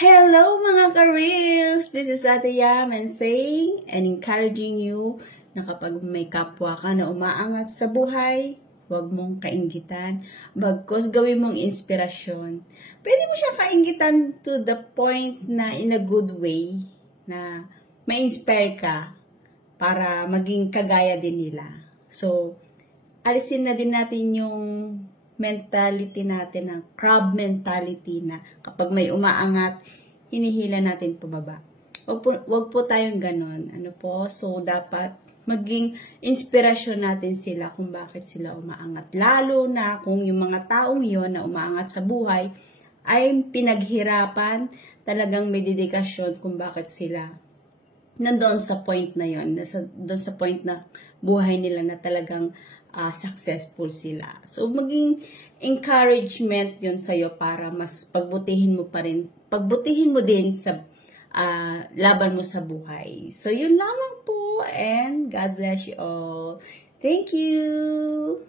Hello mga ka-reels! This is Ate Yam and saying and encouraging you na kapag may kapwa ka na umaangat sa buhay, huwag mong kainggitan. Bagkus gawin mong inspirasyon. Pwede mo siya kainggitan to the point na in a good way na ma-inspire ka para maging kagaya din nila. So, alisin na din natin yung mentality natin, ng crab mentality na kapag may umaangat, hinihila natin pababa. Wag po tayong ganon. So, dapat maging inspirasyon natin sila kung bakit sila umaangat. Lalo na kung yung mga taong yon na umaangat sa buhay ay pinaghirapan, talagang may dedikasyon kung bakit sila nandoon sa point na yon, doon sa point na buhay nila na talagang successful sila. So, maging encouragement yun sa'yo para mas pagbutihin mo din sa laban mo sa buhay. So, yun lamang po and God bless you all. Thank you!